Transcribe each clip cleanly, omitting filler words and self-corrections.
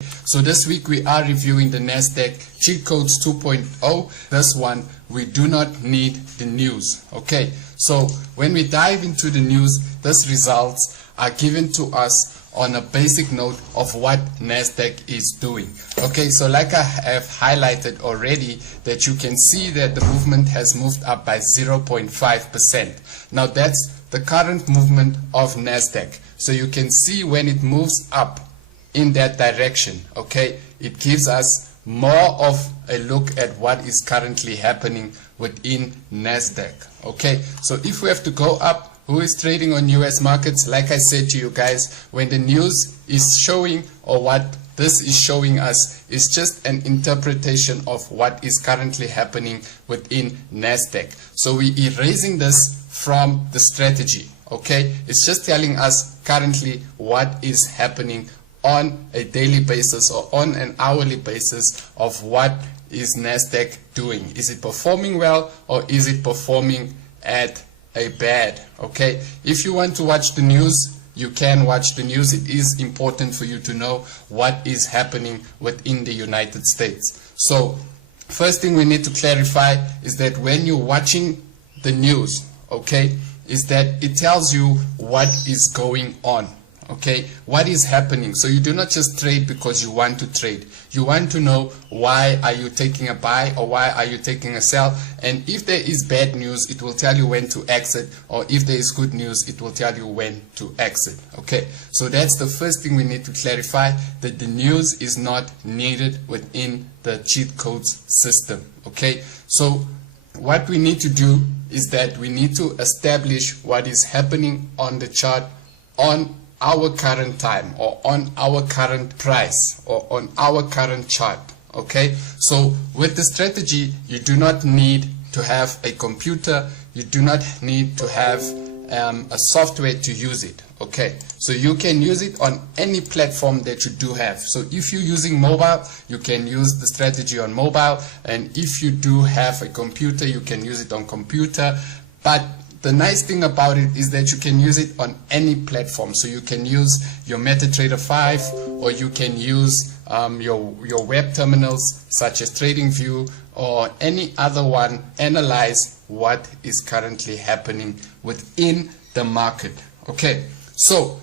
So this week we are reviewing the Nasdaq cheat codes 2.0. This one we do not need the news. Okay, so when we dive into the news, these results are given to us on a basic note of what Nasdaq is doing. Okay, so like I have highlighted already, that you can see that the movement has moved up by 0.5%. Now that's the current movement of Nasdaq. So you can see when it moves up in that direction, okay, it gives us more of a look at what is currently happening within Nasdaq. Okay, so if we have to go up, who is trading on US markets? Like I said to you guys, when the news is showing, or what this is showing us, is just an interpretation of what is currently happening within Nasdaq. So we erasing this from the strategy. Okay, it's just telling us currently what is happening on a daily basis or on an hourly basis of what is Nasdaq doing. Is it performing well, or is it performing at a bad? Okay, if you want to watch the news, you can watch the news. It is important for you to know what is happening within the United States. So first thing we need to clarify is that when you're watching the news, okay, is that it tells you what is going on. Okay, what is happening. So you do not just trade because you want to trade. You want to know why are you taking a buy, or why are you taking a sell. And if there is bad news, it will tell you when to exit, or if there is good news, it will tell you when to exit. Okay, so that's the first thing we need to clarify, that the news is not needed within the cheat codes system. Okay, so what we need to do is that we need to establish what is happening on the chart on our current time, or on our current price, or on our current chart. Okay, so with the strategy, you do not need to have a computer, you do not need to have a software to use it. Okay, so you can use it on any platform that you do have. So if you're using mobile, you can use the strategy on mobile, and if you do have a computer, you can use it on computer. But the nice thing about it is that you can use it on any platform. So you can use your MetaTrader 5, or you can use your web terminals such as TradingView, or any other one. Analyze what is currently happening within the market. Okay, so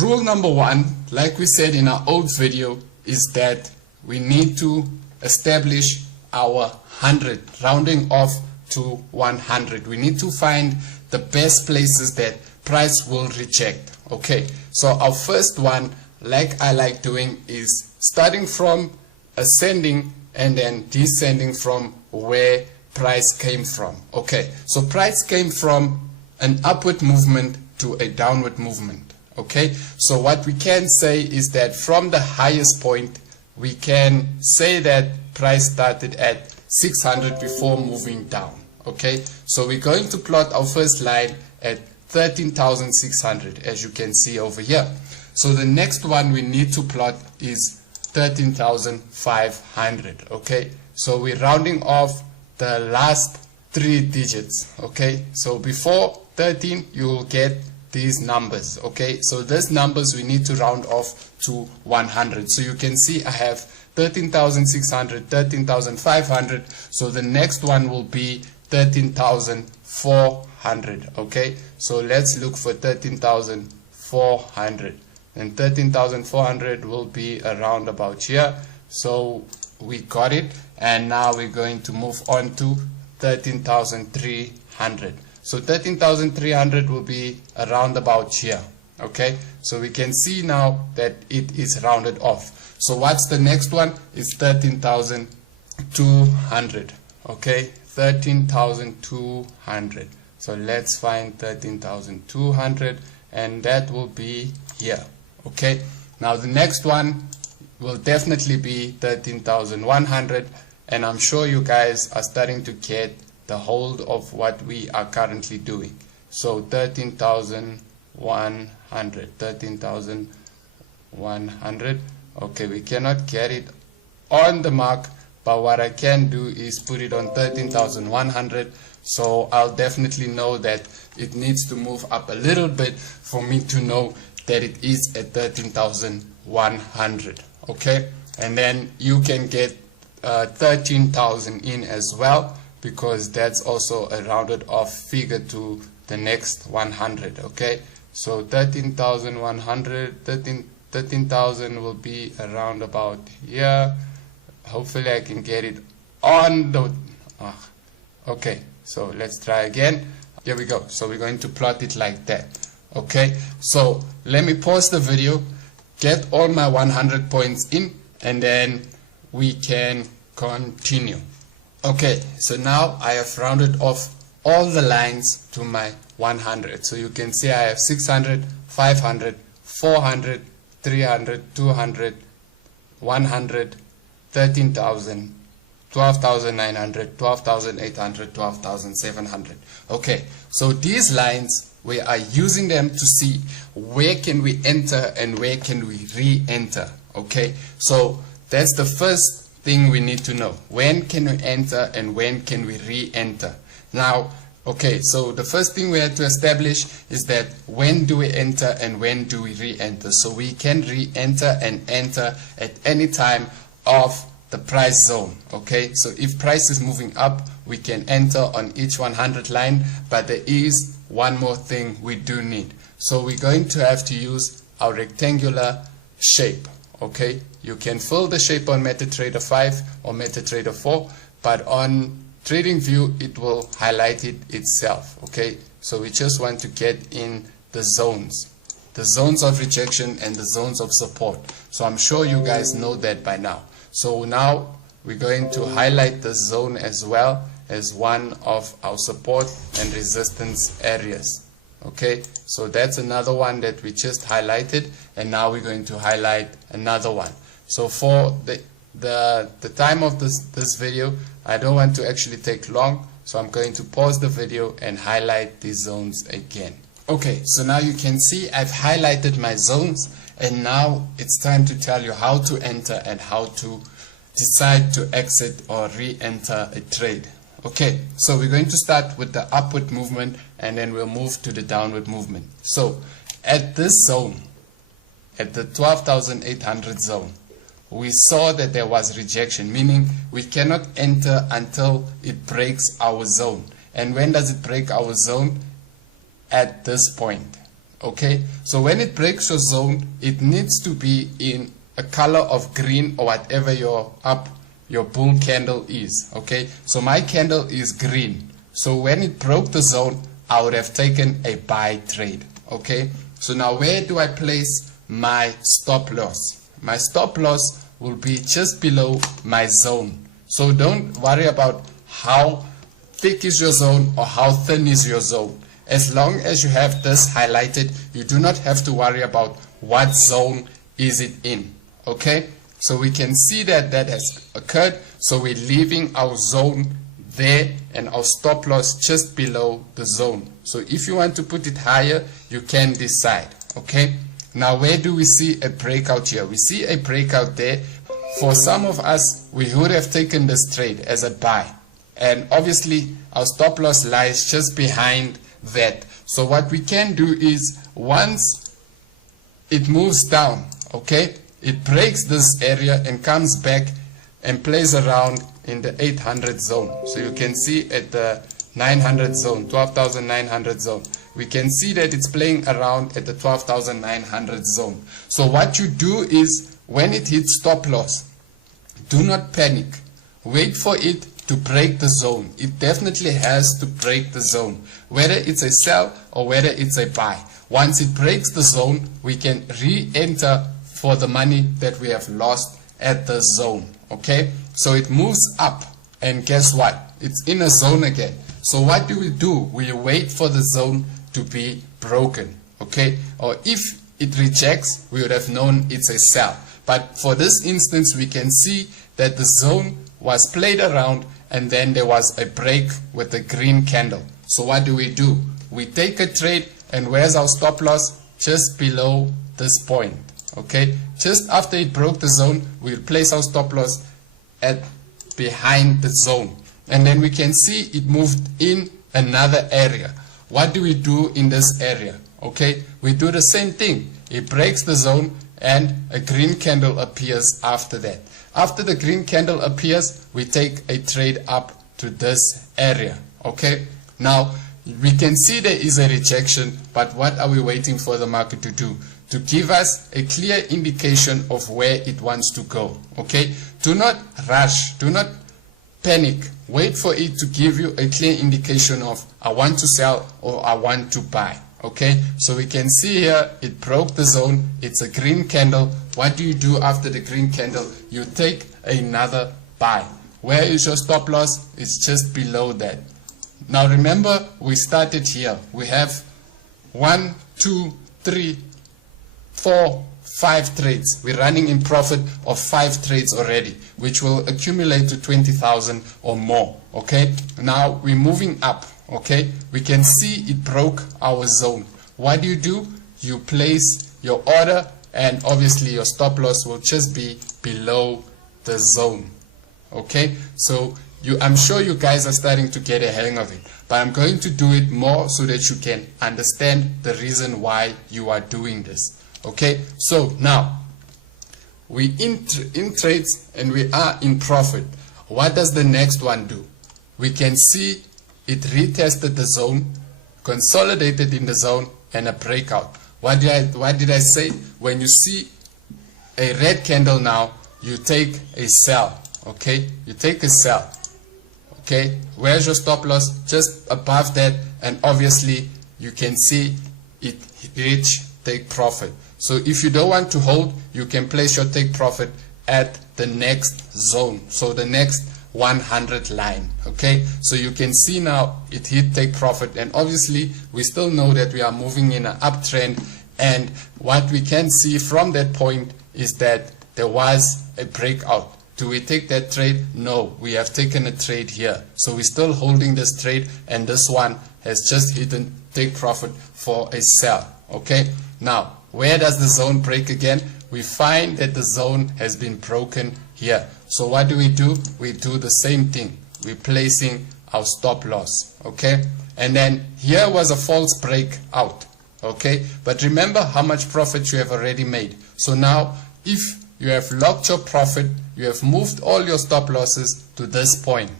rule number one, like we said in our old video, is that we need to establish our 100, rounding off to 100. We need to find the best places that price will reject. Okay, so our first one, like I like doing, is starting from ascending and then descending from where price came from. Okay, so price came from an upward movement to a downward movement. Okay, so what we can say is that from the highest point, we can say that price started at 600 before moving down. Okay, so we're going to plot our first line at 13,600, as you can see over here. So the next one we need to plot is 13,500. Okay, so we're rounding off the last 3 digits. Okay, so before 13 you will get these numbers. Okay, so these numbers we need to round off to 100. So you can see I have 13,600, 13,500. So the next one will be 13,400. Okay, so let's look for 13,400, and 13,400 will be around about here. So we got it, and now we're going to move on to 13,300. So 13,300 will be around about here. Okay, so we can see now that it is rounded off. So what's the next one? Is 13,200. Okay, 13,200. So let's find 13,200, and that will be here. Okay, now the next one will definitely be 13,100, and I'm sure you guys are starting to get the hold of what we are currently doing. So 13,100, 13,100. Okay, we cannot get it on the mark, but what I can do is put it on 13,100. So I'll definitely know that it needs to move up a little bit for me to know that it is at 13,100. okay, and then you can get 13,000 in as well, because that's also a rounded off figure to the next 100. Okay, so 13,100, 13,000 will be around about here. Hopefully I can get it on the okay, so let's try again. Here we go. So we're going to plot it like that. Okay, so let me pause the video, get all my 100 points in, and then we can continue. Okay, so now I have rounded off all the lines to my 100. So you can see I have 600, 500, 400, 300, 200, 100, 13,000, 12,900, 12,800, 12,700. Okay, so these lines, we are using them to see where can we enter and where can we re-enter. Okay, so that's the first thing we need to know. When can we enter and when can we re-enter? Now, okay, so the first thing we have to establish is that when do we enter and when do we re-enter? So we can re-enter and enter at any time of the price zone. Okay, so if price is moving up, we can enter on each 100 line, but there is one more thing we do need. So we're going to have to use our rectangular shape. Okay, you can fill the shape on MetaTrader 5 or MetaTrader 4, but on TradingView it will highlight it itself. Okay, so we just want to get in the zones of rejection and the zones of support. So I'm sure you guys know that by now. So now we're going to highlight the zone as well as one of our support and resistance areas. Okay, so that's another one that we just highlighted, and now we're going to highlight another one. So for the time of this video, I don't want to actually take long, so I'm going to pause the video and highlight these zones again. Okay, so now you can see I've highlighted my zones, and now it's time to tell you how to enter and how to decide to exit or re-enter a trade. Okay, so we're going to start with the upward movement and then we'll move to the downward movement. So at this zone, at the 12,800 zone, we saw that there was rejection, meaning we cannot enter until it breaks our zone. And when does it break our zone? At this point. Okay, so when it breaks your zone, it needs to be in a color of green or whatever your bull candle is. Okay, so my candle is green, so when it broke the zone, I would have taken a buy trade. Okay, so now where do I place my stop loss? My stop loss will be just below my zone. So don't worry about how thick is your zone or how thin is your zone. As long as you have this highlighted, you do not have to worry about what zone is it in. Okay, so we can see that that has occurred, so we're leaving our zone there and our stop loss just below the zone. So if you want to put it higher, you can decide. Okay, now where do we see a breakout here? We see a breakout there. For some of us, we would have taken this trade as a buy, and obviously our stop loss lies just behind that. So what we can do is, once it moves down, okay, it breaks this area and comes back and plays around in the 800 zone. So you can see at the 900 zone, 12,900 zone, we can see that it's playing around at the 12,900 zone. So what you do is, when it hits stop loss, do not panic. Wait for it to break the zone. It definitely has to break the zone, whether it's a sell or whether it's a buy. Once it breaks the zone, we can re-enter for the money that we have lost at the zone. Okay, so it moves up, and guess what? It's in a zone again. So what do? We wait for the zone to be broken. Okay, or if it rejects, we would have known it's a sell. But for this instance, we can see that the zone was played around and then there was a break with a green candle. So what do? We take a trade, and where's our stop loss? Just below this point. Okay, just after it broke the zone, we'll place our stop loss at behind the zone, and then we can see it moved in another area. What do we do in this area? Okay, we do the same thing. It breaks the zone, and a green candle appears after that. After the green candle appears, we take a trade up to this area. Okay, now we can see there is a rejection, but what are we waiting for the market to do? To give us a clear indication of where it wants to go. Okay, do not rush, do not panic. Wait for it to give you a clear indication of I want to sell or I want to buy. Okay, so we can see here it broke the zone. It's a green candle. What do you do after the green candle? You take another buy. Where is your stop loss? It's just below that. Now remember, we started here. We have 1, 2, 3, 4, 5 trades. We're running in profit of 5 trades already, which will accumulate to 20,000 or more. Okay, now we're moving up. Okay, we can see it broke our zone. What do? You place your order, and obviously your stop loss will just be below the zone. Okay, so I'm sure you guys are starting to get a hang of it, but I'm going to do it more so that you can understand the reason why you are doing this. Okay, so now we in trades and we are in profit. What does the next one do? We can see it retested the zone, consolidated in the zone, and a breakout. What did I say? When you see a red candle now, you take a sell. Okay, you take a sell. Okay, where's your stop loss? Just above that, and obviously you can see it reach take profit. So if you don't want to hold, you can place your take profit at the next zone, so the next 100 line. Okay, so you can see now it hit take profit, and obviously we still know that we are moving in an uptrend, and what we can see from that point is that there was a breakout. Do we take that trade? No, we have taken a trade here, so we're still holding this trade, and this one has just hit and take profit for a sell. Okay, now where does the zone break again? We find that the zone has been broken here. So what do? We do the same thing. We're placing our stop loss. Okay, and then here was a false breakout. Okay, but remember how much profit you have already made. So now if you have locked your profit, you have moved all your stop losses to this point.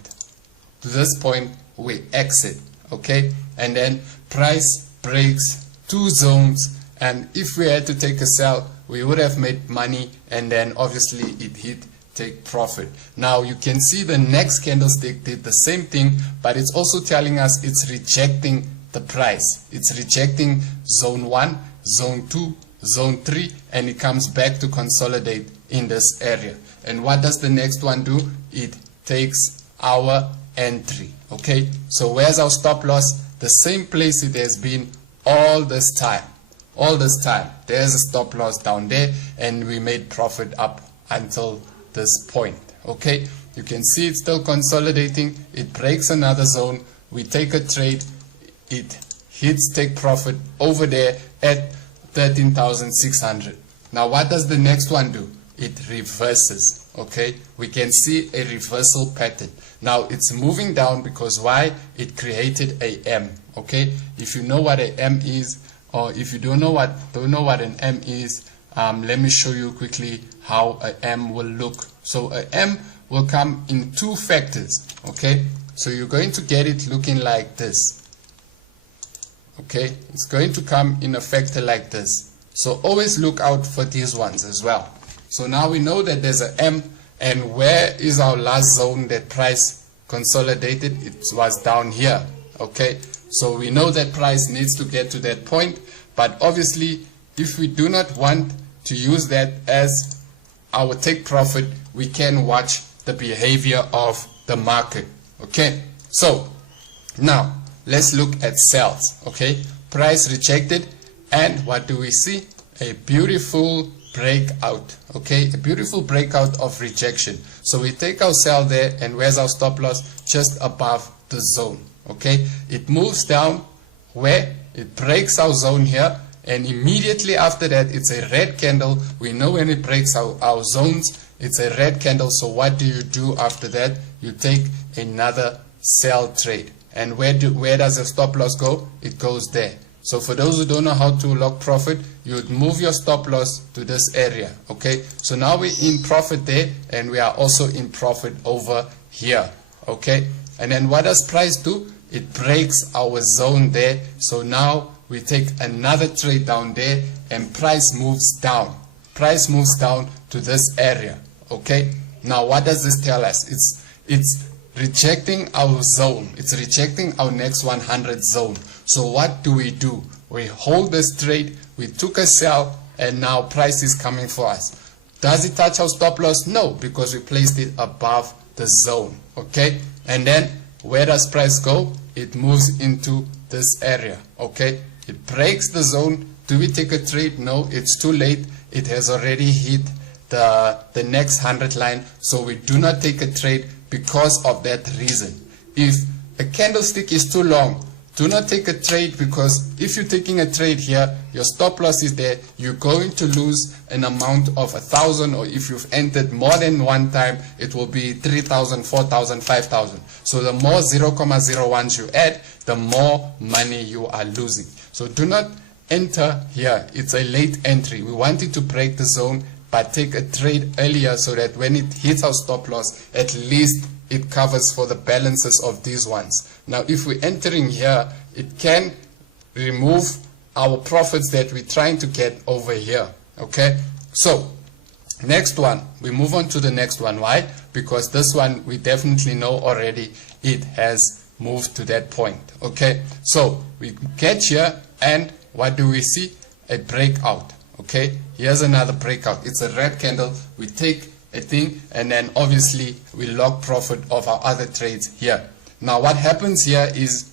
To this point we exit. Okay, and then price breaks 2 zones, and if we had to take a sell, we would have made money, and then obviously it hit take profit. Now you can see the next candlestick did the same thing, but it's also telling us it's rejecting the price. It's rejecting zone 1, zone 2, zone 3, and it comes back to consolidate in this area. And what does the next one do? It takes our entry. Okay, so where's our stop loss? The same place it has been all this time. All this time there's a stop loss down there, and we made profit up until this point. Okay, you can see it's still consolidating. It breaks another zone, we take a trade, it hits take profit over there at 13,600. Now what does the next one do? It reverses. Okay, we can see a reversal pattern. Now it's moving down because why? It created a M. Okay, if you know what a M is, or if you don't know what an M is, let me show you quickly how a M will look. So a M will come in 2 factors. Okay, so you're going to get it looking like this. Okay, it's going to come in a factor like this. So always look out for these ones as well. So now we know that there's a M, and where is our last zone that price consolidated? It was down here. Okay, so we know that price needs to get to that point, but obviously if we do not want to use that as our take profit, we can watch the behavior of the market. Okay, so now let's look at sells. Okay, price rejected, and what do we see? A beautiful breakout. Okay, a beautiful breakout of rejection. So we take our sell there, and where's our stop loss? Just above the zone. Okay, it moves down where it breaks our zone here, and immediately after that it's a red candle. We know when it breaks our zones, it's a red candle. So what do you do after that? You take another sell trade, and where does the stop loss go? It goes there. So for those who don't know how to log profit, you would move your stop loss to this area. Okay, so now we're in profit there, and we are also in profit over here. Okay, and then what does price do? It breaks our zone there. So now we take another trade down there, and price moves down. Price moves down to this area. Okay, now what does this tell us? It's rejecting our zone. It's rejecting our next 100 zone. So what do? We hold this trade, we took a sell, and now price is coming for us. Does it touch our stop loss? No, because we placed it above the zone. Okay, and then where does price go? It moves into this area. Okay, it breaks the zone. Do we take a trade? No, it's too late. It has already hit the next 100 line, so we do not take a trade because of that reason. If a candlestick is too long, do not take a trade, because if you're taking a trade here, your stop loss is there, you're going to lose an amount of 1,000, or if you've entered more than one time, it will be 3,000, 4,000, 5,000. So the more 0.01s you add, the more money you are losing. So do not enter here. It's a late entry. We want it to break the zone, but take a trade earlier so that when it hits our stop loss, at least it covers for the balances of these ones. Now if we're entering here, it can remove our profits that we're trying to get over here. Okay, so next one, we move on to the next one. Why? Because this one we definitely know already it has moved to that point. Okay, so we get here, and what do we see? A breakout. Okay, here's another breakout. It's a red candle. We take a thing, and then obviously we log profit of our other trades here. Now what happens here is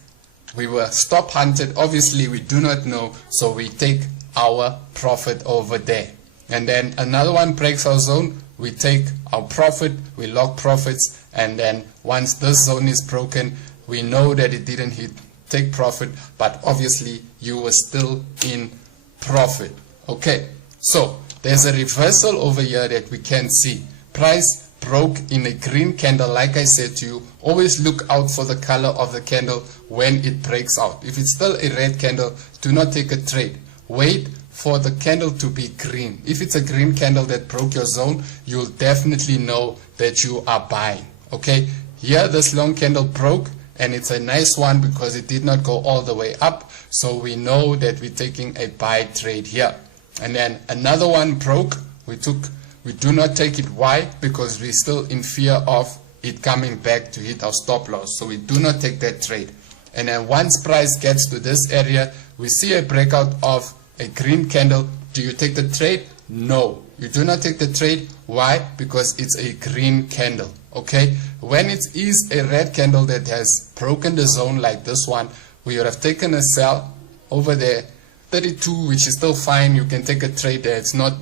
we were stop hunted. Obviously we do not know, so we take our profit over there, and then another one breaks our zone. We take our profit, we log profits, and then once this zone is broken, we know that it didn't hit take profit, but obviously you were still in profit. Okay, so there's a reversal over here that we can see. Price broke in a green candle. Like I said to you, always look out for the color of the candle when it breaks out. If it's still a red candle, do not take a trade. Wait for the candle to be green. If it's a green candle that broke your zone, you'll definitely know that you are buying. Okay, here this long candle broke, and it's a nice one because it did not go all the way up, so we know that we're taking a buy trade here. And then another one broke. We do not take it. Why? Because we're still in fear of it coming back to hit our stop loss, so we do not take that trade. And then once price gets to this area, we see a breakout of a green candle. Do you take the trade? No, you do not take the trade. Why? Because it's a green candle. Okay, when it is a red candle that has broken the zone like this one, we would have taken a sell over there, 32, which is still fine. You can take a trade there. It's not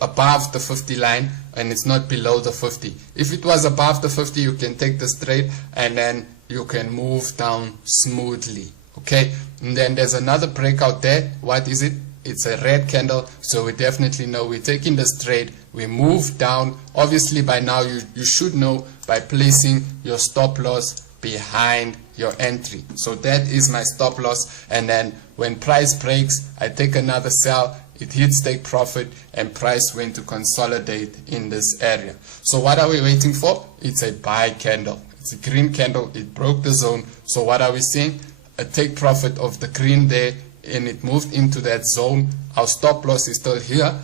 above the 50 line, and it's not below the 50. If it was above the 50, you can take this trade, and then you can move down smoothly. Okay, and then there's another breakout there. What is it? It's a red candle, so we definitely know we're taking this trade. We move down. Obviously by now you should know by placing your stop loss behind your entry. So that is my stop loss, and then when price breaks, I take another sell. It hits take profit, and price went to consolidate in this area. So what are we waiting for? It's a buy candle. It's a green candle. It broke the zone. So what are we seeing? A take profit of the green there, and it moved into that zone. Our stop loss is still here,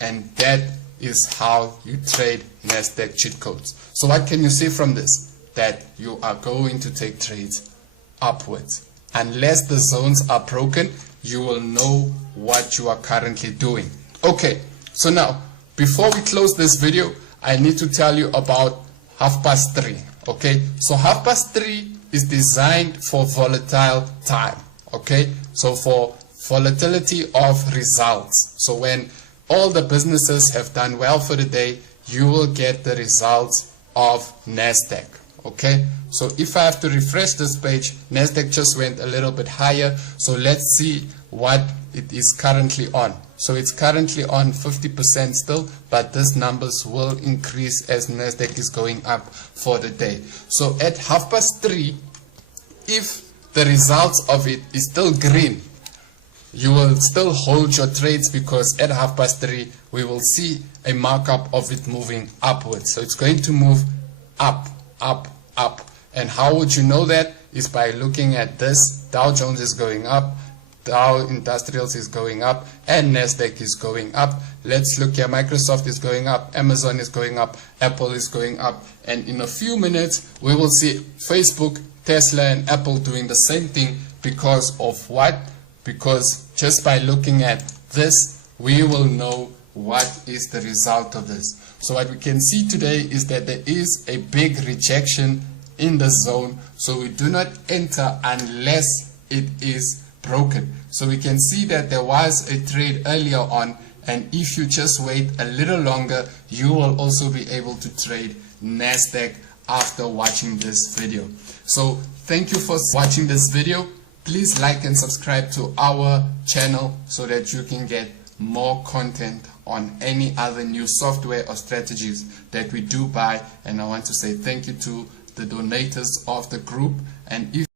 and that is how you trade Nasdaq cheat codes. So what can you see from this? That you are going to take trades upwards. Unless the zones are broken, you will know what you are currently doing. Okay, so now before we close this video, I need to tell you about 3:30. Okay, so 3:30 is designed for volatile time. Okay, so for volatility of results. So when all the businesses have done well for the day, you will get the results of Nasdaq. Okay, so if I have to refresh this page, Nasdaq just went a little bit higher. So let's see what it is currently on. So it's currently on 50% still, but these numbers will increase as Nasdaq is going up for the day. So at 3:30, if the results of it is still green, you will still hold your trades, because at 3:30 we will see a markup of it moving upwards. So it's going to move up, up, up. And how would you know that? Is by looking at this. Dow Jones is going up, Dow Industrials is going up, and Nasdaq is going up. Let's look here. Microsoft is going up, Amazon is going up, Apple is going up, and in a few minutes we will see Facebook, Tesla, and Apple doing the same thing. Because of what? Because just by looking at this, we will know what is the result of this. So what we can see today is that there is a big rejection in the zone, so we do not enter unless it is broken. So we can see that there was a trade earlier on, and if you just wait a little longer, you will also be able to trade Nasdaq after watching this video. So thank you for watching this video. Please like and subscribe to our channel so that you can get more content on any other new software or strategies that we do buy. And I want to say thank you to the donators of the group. And if